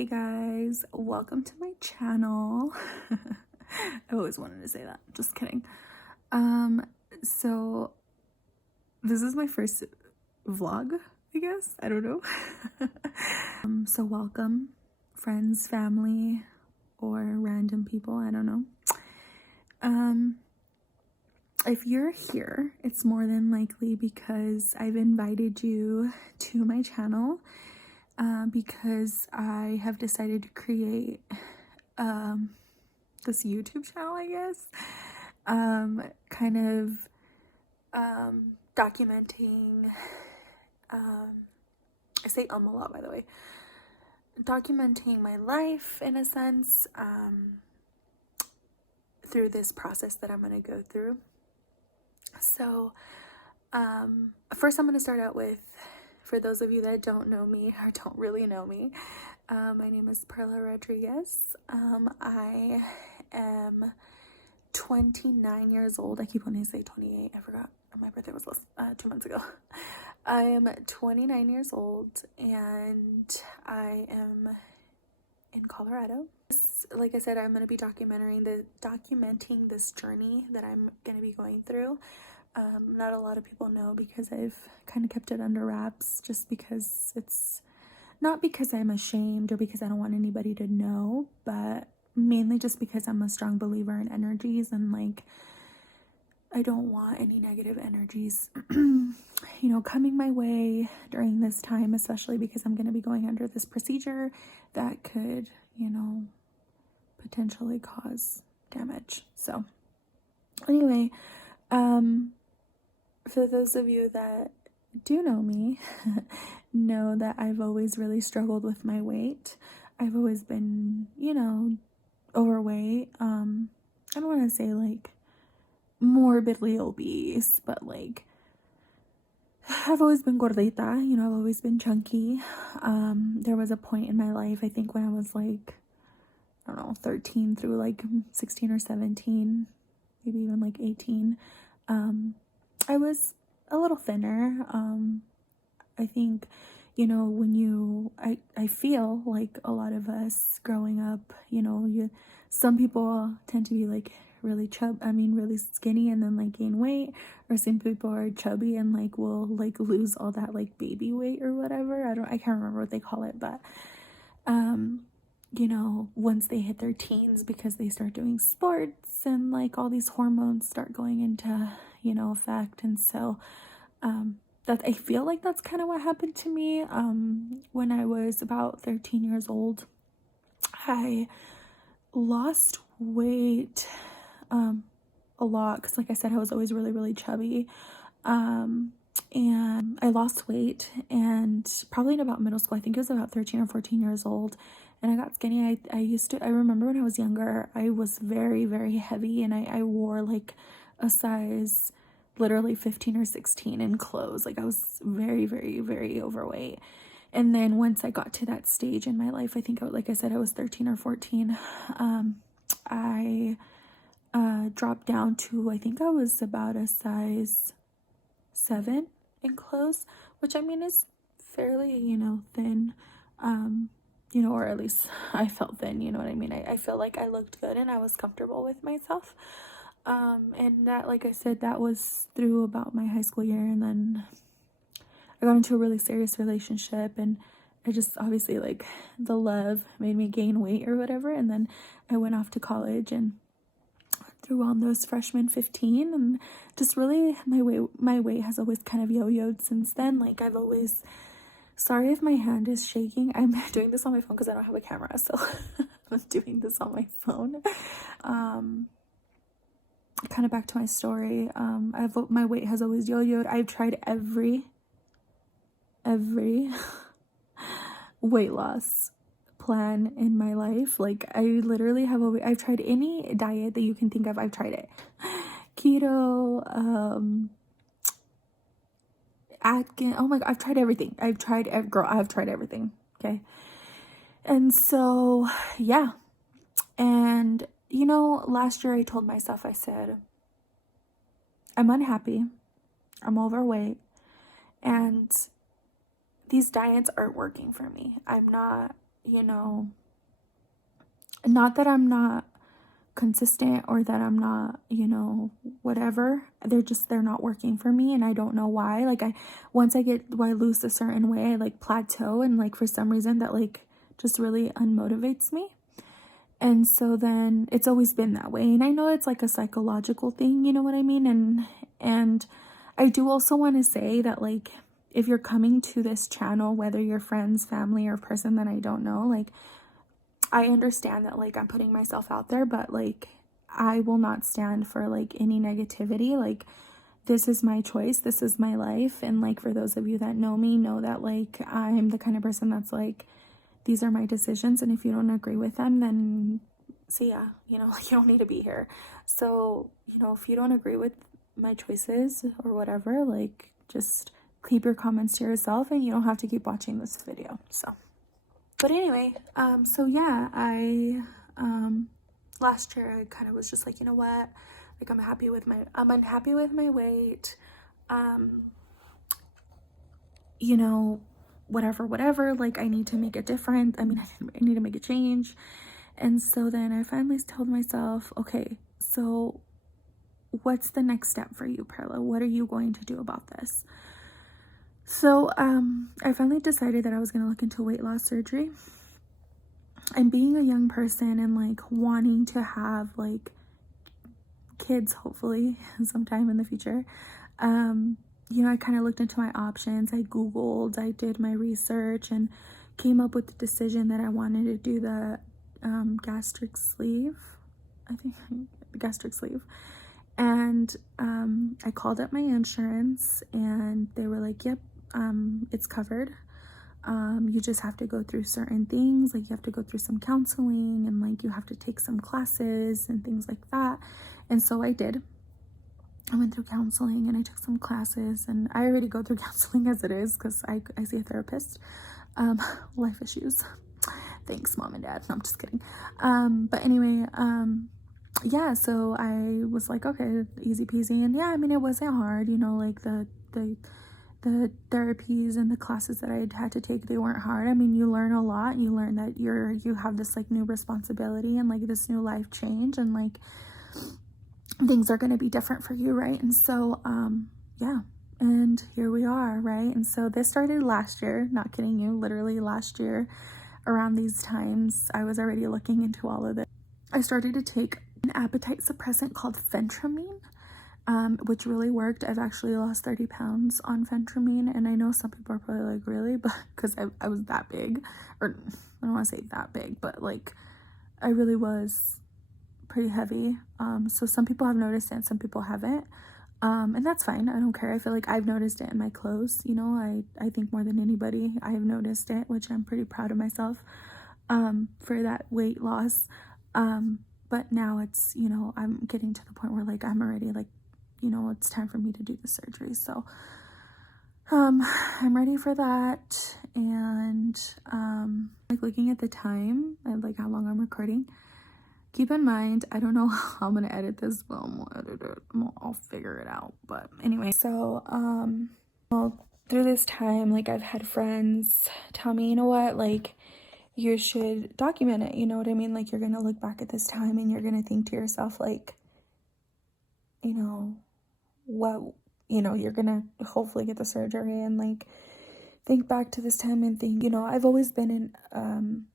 Hey guys, welcome to my channel. I always wanted to say that, just kidding. So this is my first vlog, I guess. I don't know. So welcome, friends, family, or random people, I don't know. If you're here, it's more than likely because I've invited you to my channel. Because I have decided to create this YouTube channel, I guess, kind of documenting, I say a lot, by the way, documenting my life in a sense, through this process that I'm going to go through. So first I'm going to start out with, for those of you that don't know me or don't really know me, my name is Perla Rodriguez. I am 29 years old. I keep wanting to say 28. I forgot. My birthday was 2 months ago. I am 29 years old and I am in Colorado. Like I said, I'm going to be documenting this journey that I'm going to be going through. Not a lot of people know because I've kind of kept it under wraps, just because it's not because I'm ashamed or because I don't want anybody to know, but mainly just because I'm a strong believer in energies, and like I don't want any negative energies coming my way during this time, especially because I'm going to be going under this procedure that could potentially cause damage. So anyway, for those of you that do know me, know that I've always really struggled with my weight. I've always been, overweight. I don't want to say like morbidly obese, but like I've always been gordita, I've always been chunky. There was a point in my life, I think when I was like, I don't know, 13 through like 16 or 17, maybe even like 18, I was a little thinner. I think, I feel like a lot of us growing up, some people tend to be like really really skinny and then like gain weight, or some people are chubby and like will like lose all that like baby weight or whatever. I can't remember what they call it, but once they hit their teens, because they start doing sports and like all these hormones start going into, effect. And so, that I feel like that's kind of what happened to me. When I was about 13 years old, I lost weight, a lot. Cause like I said, I was always really, really chubby. And I lost weight, and probably in about middle school, I think it was about 13 or 14 years old, and I got skinny. I remember when I was younger, I was very, very heavy, and I wore like a size literally 15 or 16 in clothes. Like I was very, very, very overweight. And then once I got to that stage in my life, I think, like I said, I was 13 or 14, I dropped down to, I think I was about a size 7 in clothes, which I mean is fairly, thin, or at least I felt thin, you know what I mean? I feel like I looked good and I was comfortable with myself. And that, like I said, that was through about my high school year, and then I got into a really serious relationship, and I just obviously like the love made me gain weight or whatever. And then I went off to college and through on those freshman 15, and just really my weight has always kind of yo-yoed since then. Like I've always, sorry if my hand is shaking, I'm doing this on my phone because I don't have a camera, so I'm doing this on my phone. Kind of back to my story. My weight has always yo-yoed. I've tried every weight loss plan in my life. Like I literally I've tried any diet that you can think of. I've tried it. Keto, Atkins. Oh my God, I've tried everything. I've tried everything. Okay. And so, yeah. And last year I told myself, I said, I'm unhappy, I'm overweight, and these diets aren't working for me. I'm not you know, not that I'm not consistent or that I'm not, you know, whatever. They're not working for me, and I don't know why. Like once I lose a certain way, I like plateau, and like for some reason that like just really unmotivates me. And so then it's always been that way. And I know it's like a psychological thing, you know what I mean? And I do also want to say that like if you're coming to this channel, whether you're friends, family, or person that I don't know, like I understand that like I'm putting myself out there, but like I will not stand for like any negativity. Like this is my choice, this is my life. And like for those of you that know me, know that like I'm the kind of person that's like, these are my decisions, and if you don't agree with them, then see ya, you know, like you don't need to be here. So, you know, if you don't agree with my choices or whatever, like just keep your comments to yourself, and you don't have to keep watching this video. So but anyway, so yeah, I last year I kind of was just like, you know what, like I'm unhappy with my weight, you know, whatever, like I need to make a difference. I mean, I need to make a change. And so then I finally told myself, okay, so what's the next step for you, Perla? What are you going to do about this? So I finally decided that I was going to look into weight loss surgery. And being a young person and like wanting to have like kids, hopefully sometime in the future, you know, I kind of looked into my options. I Googled, I did my research, and came up with the decision that I wanted to do the gastric sleeve. I think the gastric sleeve. And I called up my insurance, and they were like, yep, it's covered. You just have to go through certain things, like you have to go through some counseling, and like you have to take some classes and things like that. And so I did. I went through counseling and I took some classes, and I already go through counseling as it is because I see a therapist. Life issues. Thanks, mom and dad. No, I'm just kidding. But anyway, yeah, so I was like, okay, easy peasy. And yeah, I mean, it wasn't hard, you know, like the therapies and the classes that I had to take, they weren't hard. I mean, you learn a lot. You learn that you have this like new responsibility and like this new life change, and like things are going to be different for you, right? And so yeah, and here we are, right? And so this started last year, not kidding you, literally last year around these times I was already looking into all of this. I started to take an appetite suppressant called Phentermine, which really worked. I've actually lost 30 pounds on Phentermine, and I know some people are probably like, really? But because I was that big, or I don't want to say that big, but like I really was pretty heavy. So some people have noticed it and some people haven't, and that's fine. I don't care. I feel like I've noticed it in my clothes, you know. I think more than anybody I have noticed it, which I'm pretty proud of myself for that weight loss. But now it's, you know, I'm getting to the point where like I'm already like, you know, it's time for me to do the surgery. So I'm ready for that. And like looking at the time and like how long I'm recording, keep in mind, I don't know how I'm gonna edit this, but I'm gonna edit it. I'll figure it out. But anyway, so well, through this time, like I've had friends tell me, you know what, like you should document it, you know what I mean? Like you're gonna look back at this time and you're gonna think to yourself, like, you know, what, you know, you're gonna hopefully get the surgery and like think back to this time and think, you know, I've always been an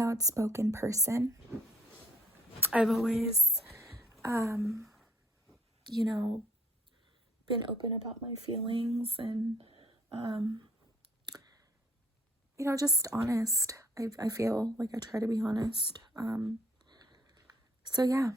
outspoken person. I've always you know, been open about my feelings, and you know, just honest. I feel like I try to be honest. So yeah,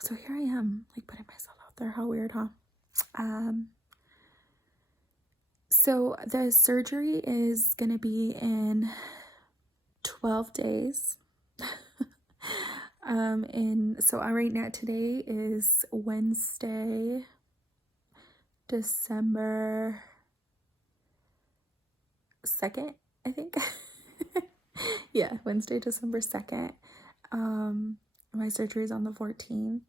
so here I am, like putting myself out there. How weird, huh? So the surgery is gonna be in 12 days. And so right now, today is Wednesday, December 2nd, I think. Yeah, Wednesday, December 2nd. My surgery is on the 14th.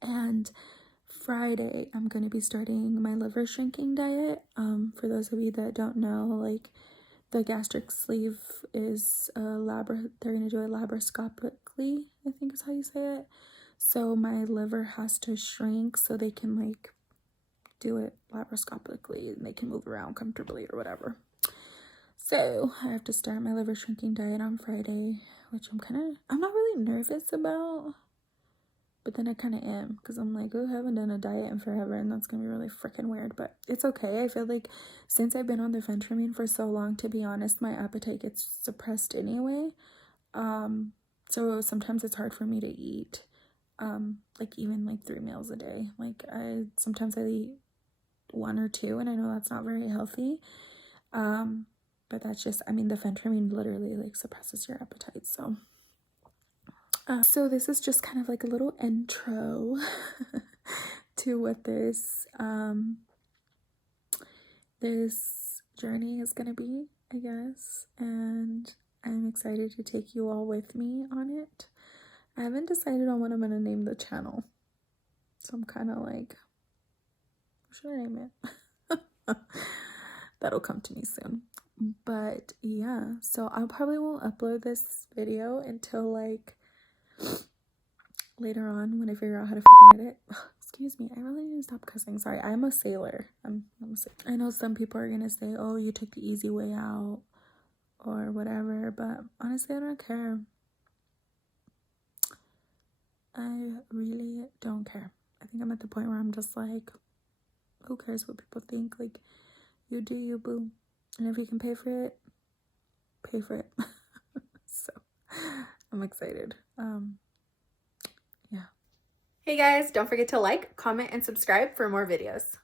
And Friday, I'm going to be starting my liver shrinking diet. For those of you that don't know, like the gastric sleeve is they're gonna do it laparoscopically, I think is how you say it. So my liver has to shrink so they can like do it laparoscopically and they can move around comfortably or whatever. So I have to start my liver shrinking diet on Friday, which I'm not really nervous about, but then I kind of am, because I'm like, oh, I haven't done a diet in forever, and that's gonna be really freaking weird, but it's okay. I feel like since I've been on the Phentermine for so long, to be honest, my appetite gets suppressed anyway. So sometimes it's hard for me to eat, like even like 3 meals a day. Like sometimes I eat 1 or 2, and I know that's not very healthy. But that's just, I mean, the Phentermine literally like suppresses your appetite. So this is just kind of like a little intro to what this journey is gonna be, I guess, and I'm excited to take you all with me on it. I haven't decided on what I'm gonna name the channel, so I'm kind of like, what should I name it? That'll come to me soon. But yeah, so I probably won't upload this video until like later on when I figure out how to fucking edit. Excuse me, I really need to stop cussing. Sorry, I'm a sailor. I'm a sailor. I know some people are gonna say, oh, you took the easy way out or whatever, but honestly, I don't care. I really don't care. I think I'm at the point where I'm just like, who cares what people think? Like, you do you, boo. And if you can pay for it, pay for it. So I'm excited. Yeah. Hey guys, don't forget to like, comment, and subscribe for more videos.